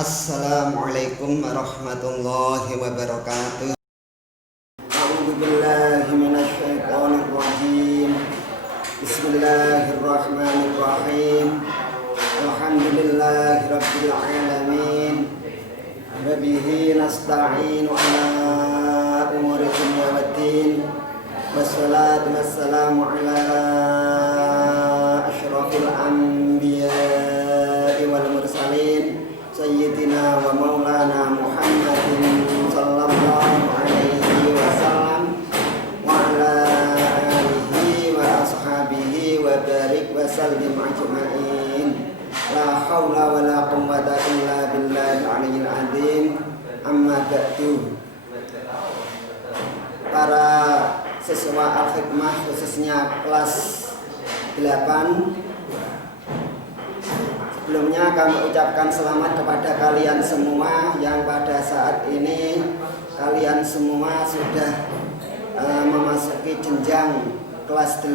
Assalamualaikum warahmatullahi wabarakatuh. A'udzu billahi minasyaitonir rajim. Bismillahirrahmanirrahim. Alhamdulillahi rabbil alamin. Wa bihi nasta'inu ala umuri dunya waddin. Wassalatu wassalamu ala asyrafil anbiya'i wal mursalin Sayyidina wa maulana Muhammadin sallallahu alaihi wasallam wa ala alihi wa ashabihi wa barik wa sallim ajma'in. La hawla wa la quwwata illa billahi al-aliyyil azim. Amma ba'du. Para siswa Al-Hikmah khususnya kelas 8, sebelumnya kami ucapkan selamat kepada kalian semua yang pada saat ini kalian semua sudah memasuki jenjang kelas 8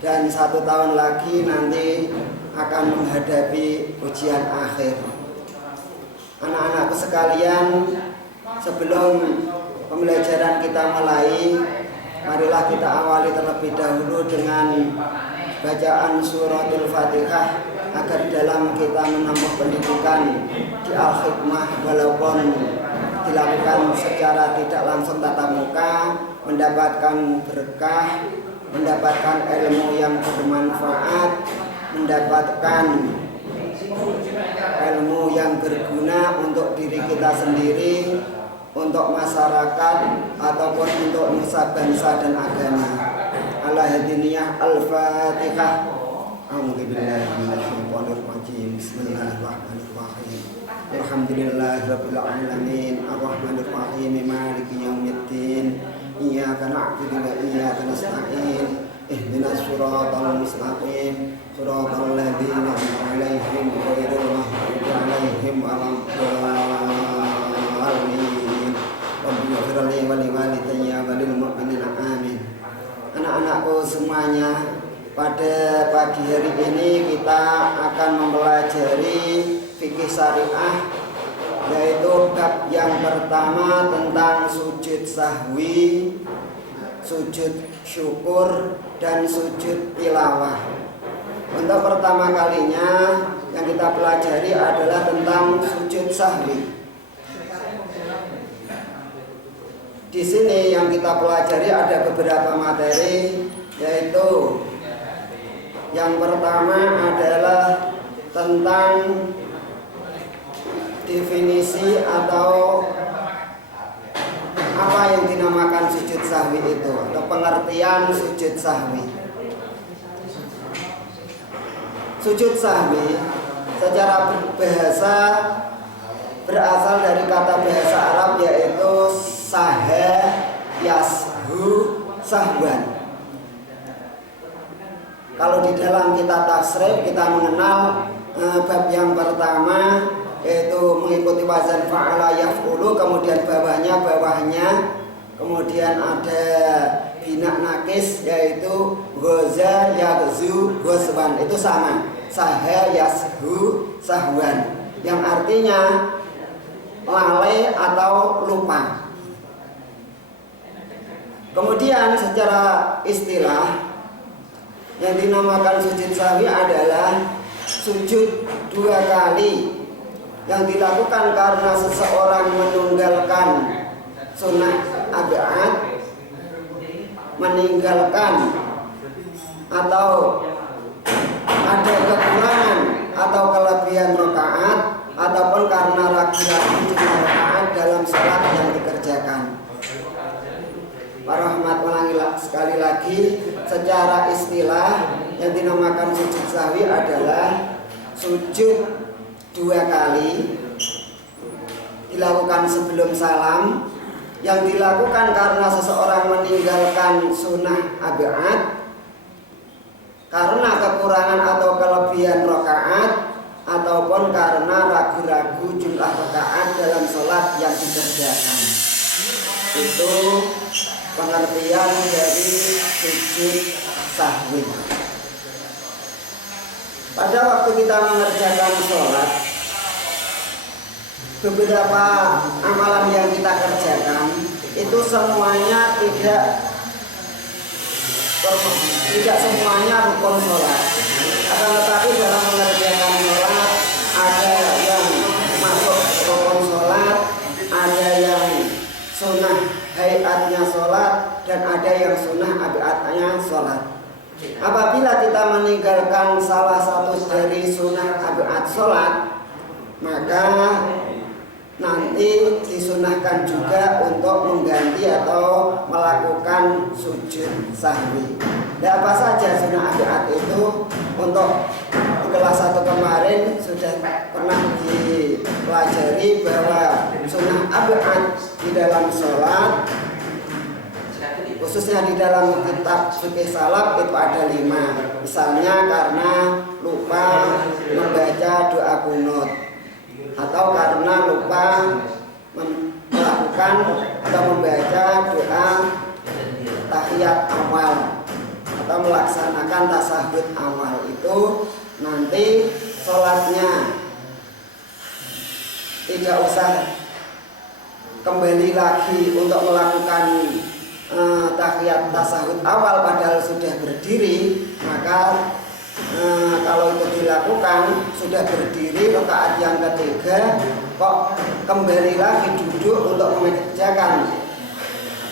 dan 1 tahun lagi nanti akan menghadapi ujian akhir. Anak-anakku sekalian, sebelum pembelajaran kita mulai, marilah kita awali terlebih dahulu dengan bacaan suratul Fatihah agar dalam kita menempuh pendidikan di Al-Hikmah, walaupun dilakukan secara tidak langsung tatap muka, mendapatkan berkah, mendapatkan ilmu yang bermanfaat, mendapatkan ilmu yang berguna untuk diri kita sendiri, untuk masyarakat, ataupun untuk nusa bangsa dan agama. Al-Hadiniyah Al-Fatihah. A'udzubillahi minasyaitonir rajim. Bismillahirrahmanirrahim. Alhamdulillahirabbil alamin. Arrahmanir rahim. Maliki yaumiddin. Iyyaka na'budu wa iyyaka nasta'in. Ihdinas siratal mustaqim. Siratal ladzina an'amta 'alaihim ghairil maghdubi 'alaihim waladdallin. Rabbi ighfir li wa li walidayya wa lil mu'minina amin. Anak-anakku semuanya, pada pagi hari ini kita akan mempelajari fikih syariah, yaitu bab yang pertama tentang sujud sahwi, sujud syukur, dan sujud tilawah. Untuk pertama kalinya yang kita pelajari adalah tentang sujud sahwi. Di sini yang kita pelajari ada beberapa materi, yaitu yang pertama adalah tentang definisi atau apa yang dinamakan sujud sahwi itu, atau pengertian sujud sahwi. Sujud sahwi secara bahasa berasal dari kata bahasa Arab, yaitu saha yashu sahwan. Kalau di dalam kita tasrif, kita mengenal bab yang pertama, yaitu mengikuti wazan fa'ala yaf'ulu, kemudian bawahnya, kemudian ada bina nakis, yaitu ghaza yaghzu ghazwan. Itu sama, saha yashu sahwan, yang artinya lalai atau lupa. Kemudian secara istilah yang dinamakan sujud sahwi adalah sujud 2 kali yang dilakukan karena seseorang meninggalkan sunnah ab'ad, meninggalkan atau ada kekurangan atau kelebihan rakaat, ataupun karena ragu-ragu jumlah rakaat dalam salat yang dikerjakan. Para rahmat ulangi sekali lagi, secara istilah yang dinamakan sujud sahwi adalah sujud 2 kali dilakukan sebelum salam, yang dilakukan karena seseorang meninggalkan sunnah ab'ad, karena kekurangan atau kelebihan rakaat, ataupun karena ragu-ragu jumlah rakaat dalam sholat yang dikerjakan. Itu pengertian dari sujud sahwi. pada waktu kita mengerjakan sholat, beberapa amalan yang kita kerjakan itu semuanya tidak semuanya rukun sholat. Akan tetapi dalam mengerjakan sholat ada yang masuk rukun sholat, ada yang sunnah hayatnya sholat, dan ada yang sunnah abiatnya sholat. Apabila kita meninggalkan salah satu dari sunnah abiat sholat, maka nanti disunahkan juga untuk mengganti atau melakukan sujud sahwi. Dan apa saja sunnah abiat itu? Untuk di kelas 1 kemarin sudah pernah dipelajari bahwa sunnah abiat di dalam sholat, khususnya di dalam kitab fikih salaf, itu ada 5. Misalnya karena lupa membaca doa kunut, atau karena lupa melakukan atau membaca doa tahiyat awal, atau melaksanakan tasahud awal, itu nanti sholatnya tidak usah kembali lagi untuk melakukan tahiyat tasahud awal padahal sudah berdiri. Maka kalau itu dilakukan sudah berdiri rakaat yang ketiga, kok kembali lagi duduk untuk mengerjakan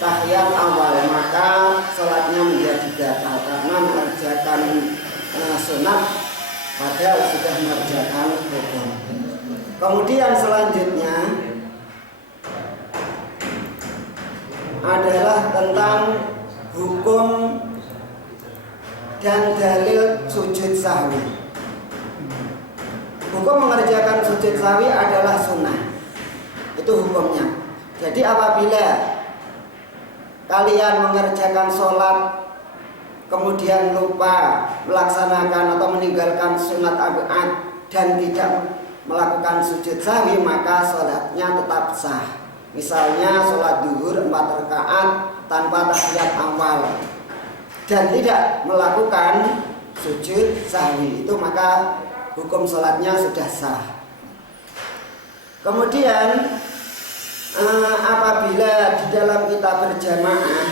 tahiyat awal, maka sholatnya menjadi batal karena mengerjakan sunat padahal sudah mengerjakan rukun. Kemudian selanjutnya adalah tentang hukum dan dalil sujud sahwi. Hukum mengerjakan sujud sahwi adalah sunnah, itu hukumnya. Jadi apabila kalian mengerjakan sholat kemudian lupa melaksanakan atau meninggalkan sunat abiat dan tidak melakukan sujud sahwi, maka sholatnya tetap sah. Misalnya sholat duhur 4 rakaat tanpa tahiyat awal dan tidak melakukan sujud sahwi, itu maka hukum sholatnya sudah sah. Kemudian apabila di dalam kita berjamaah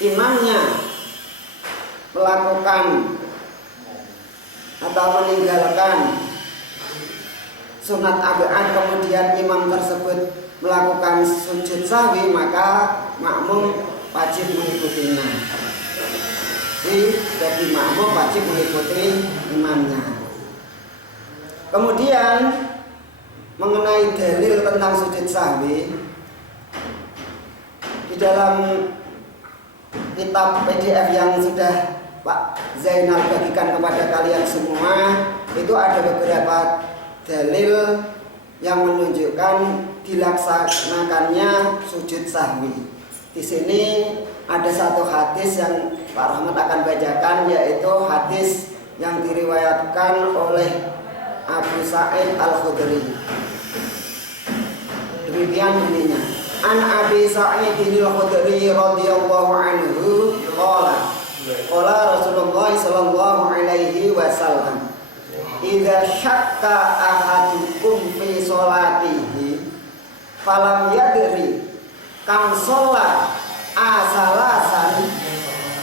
imamnya melakukan atau meninggalkan sunat abiat, kemudian imam tersebut melakukan sujud sahwi, maka makmum wajib mengikutinya. Jadi makmum wajib mengikuti imamnya. Kemudian mengenai dalil tentang sujud sahwi, di dalam kitab PDF yang sudah Pak Zainal bagikan kepada kalian semua, itu ada beberapa dalil yang menunjukkan dilaksanakannya sujud sahwi. Di sini ada satu hadis yang Pak Rahmat akan bacakan, yaitu hadis yang diriwayatkan oleh Abu Sa'id Al-Khudri. Demikian bunyinya. An Abi Sa'id Al-Khudri radhiyallahu anhu qala Rasulullah sallallahu alaihi wasallam, idza syakka ahadukum fi sholatihi falam yadri kam sholat asalasan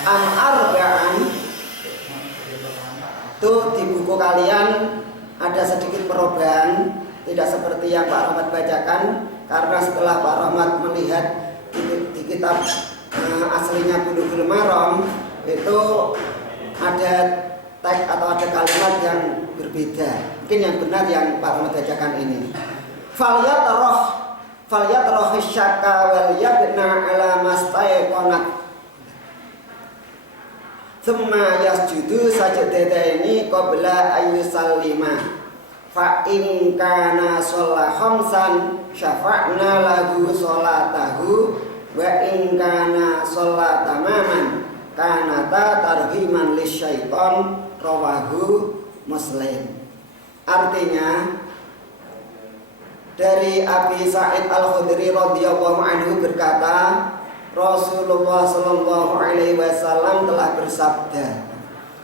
am arba'an. Itu di buku kalian ada sedikit perubahan, tidak seperti yang Pak Rahmat bacakan, karena setelah Pak Rahmat melihat di kitab aslinya Bulughul Maram itu ada teks atau ada kalimat yang berbeda. Mungkin yang benar yang Pak Rahmat bacakan ini. Falyatrah syakka wal yabna ala mastaiqanat thumma yasjudu sajdataini qabla ayyusallima fa in kana shalla khamsan syafa'na lahu sholatahu wa in kana shalla tamaman kanata targhiman lisyaiton, rawahu Muslim. Artinya dari Abi Sa'id Al-Khudri radhiyallahu anhu berkata, Rasulullah sallallahu alaihi wasallam telah bersabda,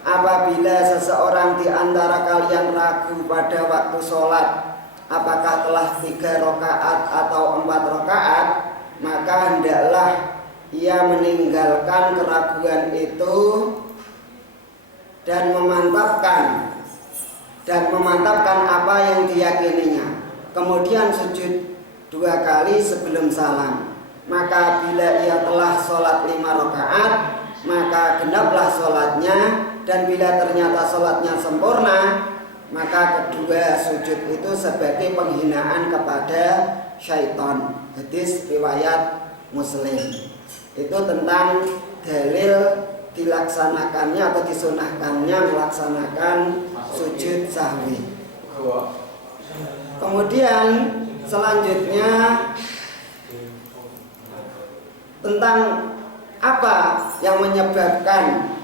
apabila seseorang di antara kalian ragu pada waktu sholat apakah telah 3 rakaat atau 4 rakaat, maka hendaklah ia meninggalkan keraguan itu dan memantapkan apa yang diyakininya. Kemudian sujud 2 kali sebelum salam. Maka bila ia telah sholat 5 rakaat, maka genaplah sholatnya. Dan bila ternyata sholatnya sempurna, maka kedua sujud itu sebagai penghinaan kepada syaitan. Hadis riwayat Muslim. Itu tentang dalil dilaksanakannya atau disunahkannya melaksanakan sujud sahwi. Kemudian selanjutnya tentang apa yang menyebabkan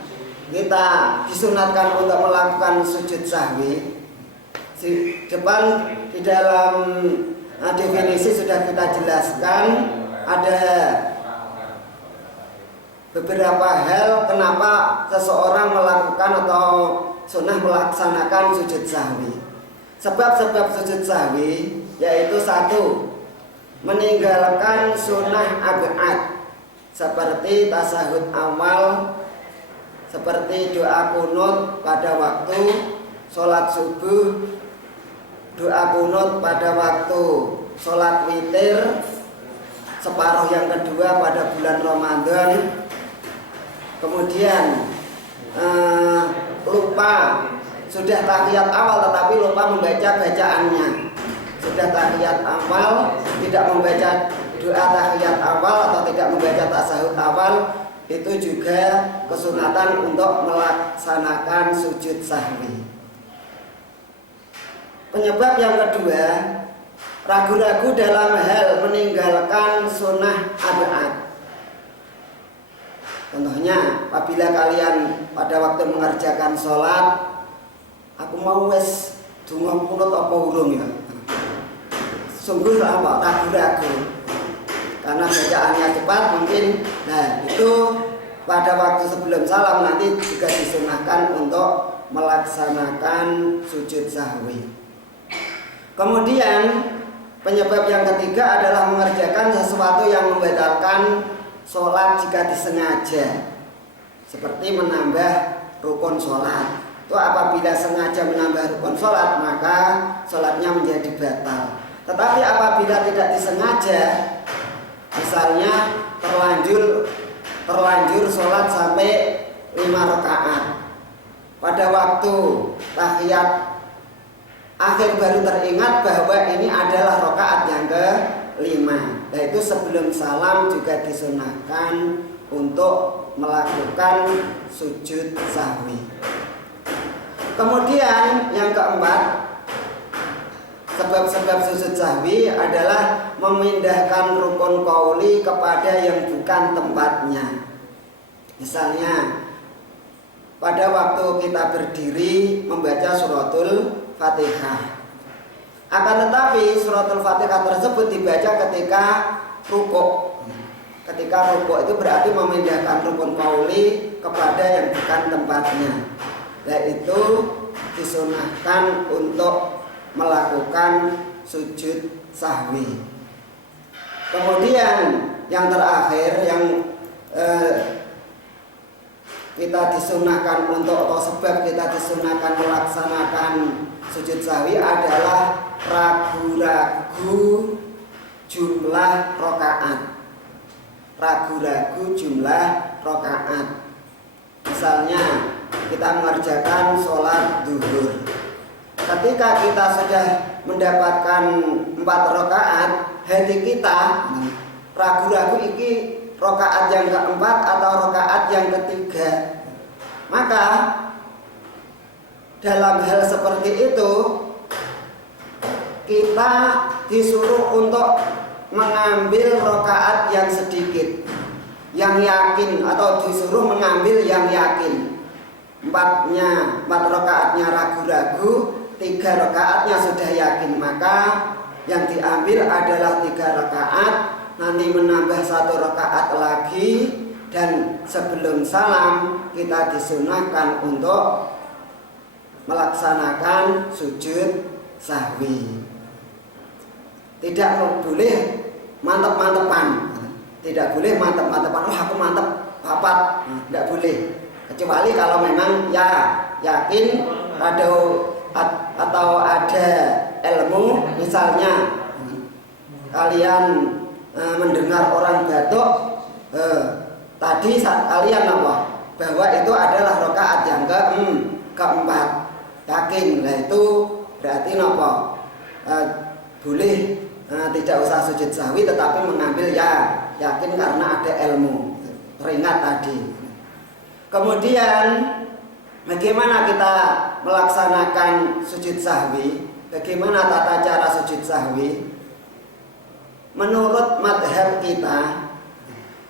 kita disunatkan untuk melakukan sujud sahwi. Di depan di dalam definisi sudah kita jelaskan ada beberapa hal kenapa seseorang melakukan atau sunnah melaksanakan sujud sahwi. Sebab-sebab sujud sahwi yaitu 1. Meninggalkan sunnah ab'ad seperti tasahud awal, seperti doa kunut pada waktu sholat subuh, doa kunut pada waktu sholat witir separuh yang kedua pada bulan Ramadan. Kemudian lupa sudah tahiyat awal tetapi lupa membaca bacaannya. Sudah tahiyat awal tidak membaca doa tahiyat awal atau tidak membaca tasahud awal, itu juga kesunatan untuk melaksanakan sujud sahwi. Penyebab yang kedua, ragu-ragu dalam hal meninggalkan sunnah ab'ad. Contohnya, apabila kalian pada waktu mengerjakan sholat, aku mau wes donga kunut apa urung ya? Sungguh apa? Ragu-ragu. Karena bacaannya cepat mungkin. Nah, itu pada waktu sebelum salam nanti juga disunahkan untuk melaksanakan sujud sahwi. Kemudian penyebab yang ketiga adalah mengerjakan sesuatu yang membatalkan sholat jika disengaja, seperti menambah rukun sholat. Itu apabila sengaja menambah rukun sholat maka sholatnya menjadi batal. Tetapi apabila tidak disengaja, misalnya terlanjur sholat sampai 5 rakaat, pada waktu tahiyat akhir baru teringat bahwa ini adalah rakaat yang ke-5. Nah, itu sebelum salam juga disunahkan untuk melakukan sujud sahwi. Kemudian yang keempat, sebab-sebab sujud sahwi adalah memindahkan rukun qauli kepada yang bukan tempatnya. Misalnya pada waktu kita berdiri membaca suratul Fatihah, akan tetapi suratul Fatihah tersebut dibaca ketika rukuk. Ketika rukuk itu berarti memindahkan rukun qauli kepada yang bukan tempatnya. Nah, itu disunahkan untuk melakukan sujud sahwi. Kemudian yang terakhir yang kita disunahkan untuk, atau sebab kita disunahkan melaksanakan sujud sahwi adalah ragu-ragu jumlah rakaat. Ragu-ragu jumlah rakaat. Misalnya kita mengerjakan sholat duhur. Ketika kita sudah mendapatkan 4 rakaat, hati kita ragu-ragu iki rakaat yang keempat atau rakaat yang ketiga. Maka dalam hal seperti itu kita disuruh untuk mengambil rakaat yang sedikit, yang yakin, atau disuruh mengambil yang yakin. 4 rakaatnya ragu-ragu, 3 rakaatnya sudah yakin, maka yang diambil adalah 3 rakaat, nanti menambah 1 rakaat lagi, dan sebelum salam kita disunahkan untuk melaksanakan sujud sahwi. Tidak boleh mantep-mantepan. Tidak boleh mantep-mantepan. Oh, aku mantep papat. Tidak boleh. Kecuali kalau memang yakin atau ada ilmu, misalnya kalian mendengar orang batuk, tadi kalian apa? Bahwa itu adalah rakaat yang keempat. Yakin, nah itu berarti apa? Boleh tidak usah sujud sahwi, tetapi mengambil yakin karena ada ilmu, teringat tadi. Kemudian bagaimana kita melaksanakan sujud sahwi? Bagaimana tata cara sujud sahwi? Menurut madhab kita,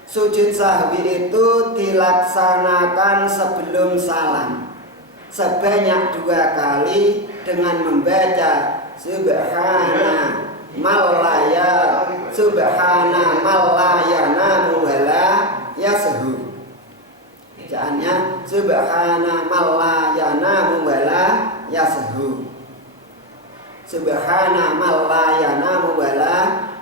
sujud sahwi itu dilaksanakan sebelum salam sebanyak 2 kali dengan membaca subhana mallayana wala yashu. Bacaannya subhana mallayana wala yashu. Subhana mallayana wala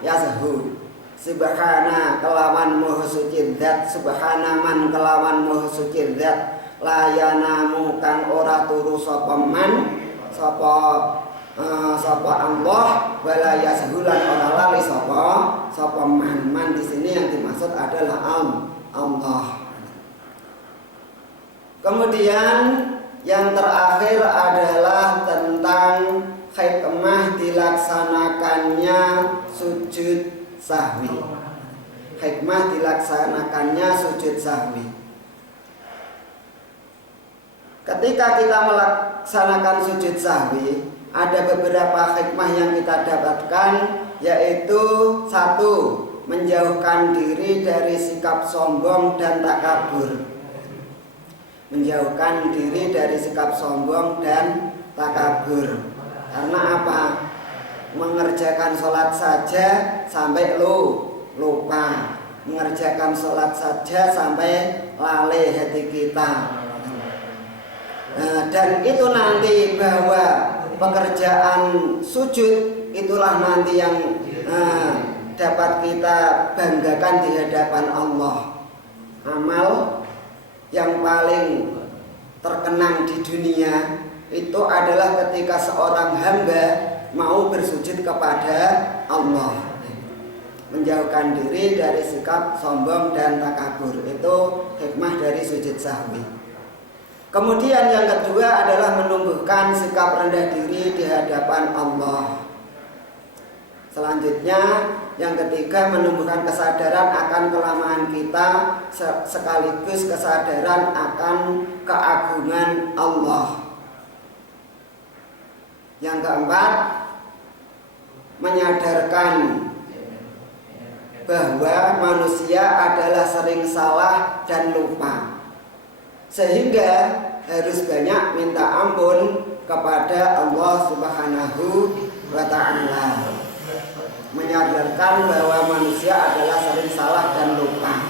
yashu. Subhana kelawan moho suci zat, subhana man kelawan moho suci zat, layanamu kang ora turu sapa man sapa Allah, wala yashulan ora lali sapa man di sini yang dimaksud adalah Allah. Kemudian yang terakhir adalah tentang hikmah dilaksanakannya sujud sahwi. Hikmah dilaksanakannya sujud sahwi. Ketika kita melaksanakan sujud sahwi, ada beberapa hikmah yang kita dapatkan, yaitu 1. Menjauhkan diri dari sikap sombong dan takabur. Menjauhkan diri dari sikap sombong dan takabur. Karena apa? Mengerjakan sholat saja sampai lupa, mengerjakan sholat saja sampai lalai hati kita. Dan itu nanti bahwa pekerjaan sujud itulah nanti yang dapat kita banggakan di hadapan Allah. Amal yang paling terkenang di dunia itu adalah ketika seorang hamba mau bersujud kepada Allah, menjauhkan diri dari sikap sombong dan takabur. Itu hikmah dari sujud sahwi. Kemudian yang kedua adalah menumbuhkan sikap rendah diri di hadapan Allah. Selanjutnya yang ketiga, menumbuhkan kesadaran akan kelemahan kita sekaligus kesadaran akan keagungan Allah. Yang keempat, menyadarkan bahwa manusia adalah sering salah dan lupa, sehingga harus banyak minta ampun kepada Allah Subhanahu wa ta'ala. Menyadarkan bahwa manusia adalah sering salah dan lupa.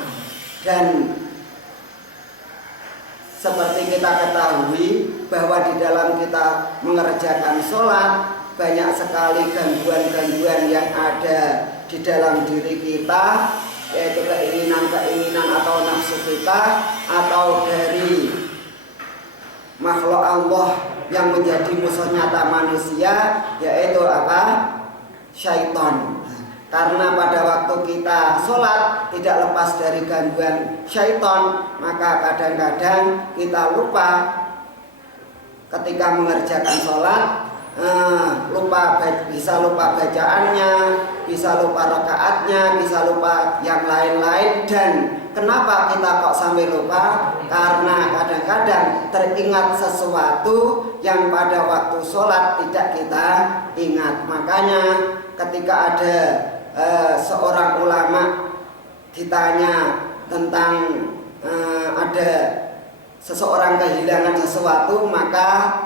Dan seperti kita ketahui bahwa di dalam kita mengerjakan sholat, banyak sekali gangguan-gangguan yang ada di dalam diri kita, yaitu keinginan-keinginan atau nafsu kita, atau dari makhluk Allah yang menjadi musuh nyata manusia, yaitu apa? Syaitan. Karena pada waktu kita sholat tidak lepas dari gangguan syaitan, maka kadang-kadang kita lupa ketika mengerjakan sholat, bisa lupa bacaannya, bisa lupa rakaatnya, bisa lupa yang lain-lain. Dan kenapa kita kok sampai lupa? Karena kadang-kadang teringat sesuatu yang pada waktu sholat tidak kita ingat. Makanya ketika ada seorang ulama ditanya tentang ada seseorang kehilangan sesuatu, maka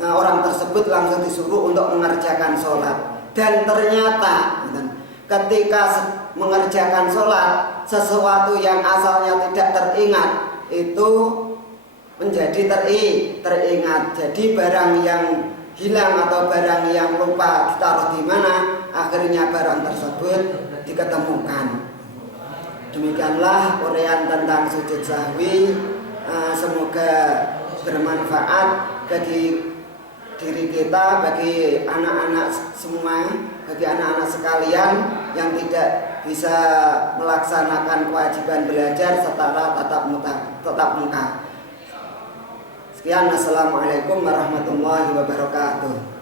orang tersebut langsung disuruh untuk mengerjakan sholat. Dan ternyata ketika mengerjakan sholat sesuatu yang asalnya tidak teringat itu menjadi teringat. Jadi barang yang hilang atau barang yang lupa ditaruh di mana, akhirnya barang tersebut diketemukan. Demikianlah uraian tentang sujud sahwi. Semoga bermanfaat bagi diri kita, bagi anak-anak semua, bagi anak-anak sekalian yang tidak bisa melaksanakan kewajiban belajar secara tatap muka. Sekian, assalamualaikum warahmatullahi wabarakatuh.